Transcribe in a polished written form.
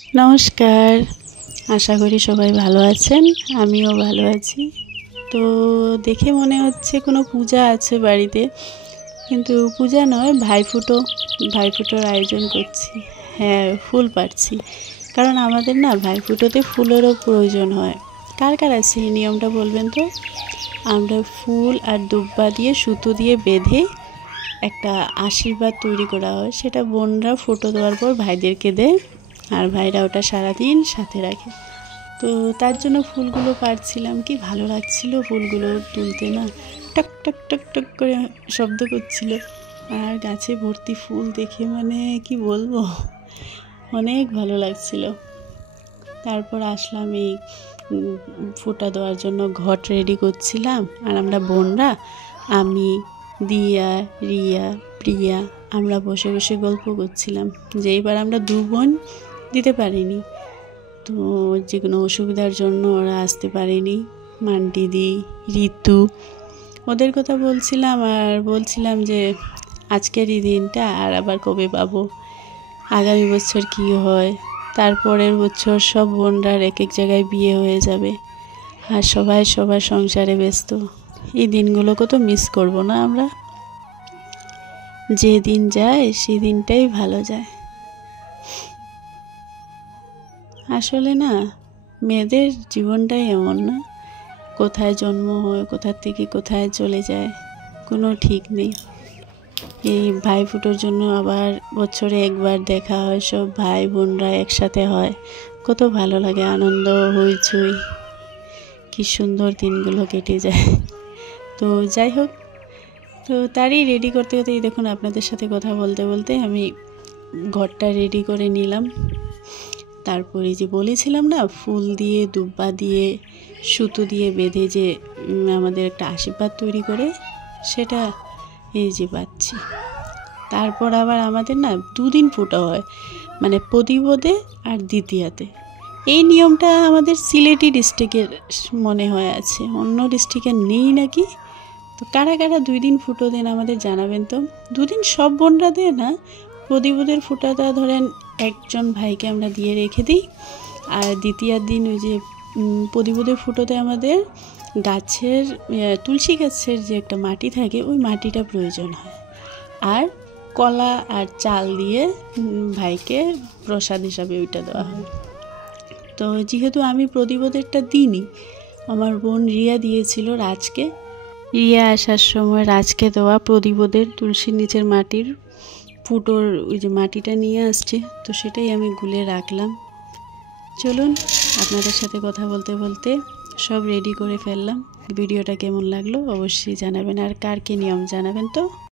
নমস্কার, আশা করি সবাই ভালো আছেন। আমিও ভালো আছি। তো দেখে মনে হচ্ছে কোনো পূজা আছে বাড়িতে, কিন্তু পূজা নয়, ভাইফোঁটার আয়োজন করছি। হ্যাঁ, ফুল পাড়ছি, কারণ আমাদের না ভাইফোঁটাতে ফুলেরও প্রয়োজন হয়। কার কার আছে এই নিয়মটা বলবেন তো? আমরা ফুল আর দুব্বা দিয়ে সুতো দিয়ে বেঁধে একটা আশীর্বাদ তৈরি করা হয়, সেটা বোনরা ফোঁটা দেওয়ার পর ভাইদেরকে দেয়, আর ভাইরা ওটা সারাদিন সাথে রাখে। তো তার জন্য ফুলগুলো পাড়ছিলাম, কি ভালো লাগছিল ফুলগুলো তুলতে না, টক টক টক টক করে শব্দ করছিল। আর গাছে ভর্তি ফুল দেখে মানে কি বলবো, অনেক ভালো লাগছিল। তারপর আসলাম এই ফোঁটা দেওয়ার জন্য, ঘট রেডি করছিলাম। আর আমরা বোনরা, আমি, দিয়া, রিয়া, প্রিয়া, আমরা বসে বসে গল্প করছিলাম যে এবার আমরা দু বোন দিতে পারিনি, তো যে কোনো অসুবিধার জন্য ওরা আসতে পারেনি। মান্টিদি, ঋতু, ওদের কথা বলছিলাম, আর বলছিলাম যে আজকের এই দিনটা আর আবার কবে পাবো, আগামী বছর কি হয়, তারপরের বছর সব বোনরা এক এক জায়গায় বিয়ে হয়ে যাবে, আর সবাই সবার সংসারে ব্যস্ত। এই দিনগুলো কত মিস করব না আমরা? যে দিন যায় সেই দিনটাই ভালো যায়। আসলে না, মেয়েদের জীবনটাই এমন না, কোথায় জন্ম হয়, কোথার থেকে কোথায় চলে যায়, কোনো ঠিক নেই। এই ভাইফোঁটার জন্য আবার বছরে একবার দেখা হয়, সব ভাই বোনরা একসাথে হয়, কত ভালো লাগে, আনন্দ হইচই, কি সুন্দর দিনগুলো কেটে যায়। তো যাই হোক, তো তারই রেডি করতে করতে দেখুন, আপনাদের সাথে কথা বলতে বলতে আমি ঘরটা রেডি করে নিলাম। তারপরে যে বলেছিলাম না, ফুল দিয়ে দুব্বা দিয়ে সুতো দিয়ে বেঁধে যে আমাদের একটা আশীর্বাদ তৈরি করে, সেটা এই যে পাচ্ছি। তারপর আবার আমাদের না দুদিন ফোঁটা হয়, মানে প্রতিপদে আর দ্বিতীয়াতে। এই নিয়মটা আমাদের সিলেটি ডিস্ট্রিক্টের মনে হয় আছে, অন্য ডিস্ট্রিক্টে নেই নাকি। তো কারা কারা 2 দিন ফুটো দেন আমাদের জানাবেন তো। 2 দিন সব বোনরা দেয় না, প্রদীপদের ফুটাটা ধরেন একজন ভাইকে আমরা দিয়ে রেখে দিই, আর দ্বিতীয় দিন ওই যে প্রদীপদের ফুটোতে আমাদের গাছের তুলসী গাছের যে একটা মাটি থাকে, ওই মাটিটা প্রয়োজন হয়, আর কলা আর চাল দিয়ে ভাইকে প্রসাদ হিসাবে ওইটা দেওয়া হয়। তো যেহেতু আমি প্রদীপদেরটা দিইনি, আমার বোন রিয়া দিয়েছিল রাজকে। রিয়া আসার সময় রাজকে দেওয়া প্রদীপদের তুলসীর নিচের মাটির ফুটোর ওই যে মাটিটা নিয়ে আসছে, তো সেটাই আমি গুলে রাখলাম। চলুন, আপনাদের সাথে কথা বলতে বলতে সব রেডি করে ফেললাম। ভিডিওটা কেমন লাগলো অবশ্যই জানাবেন, আর কার কী নিয়ম জানাবেন তো।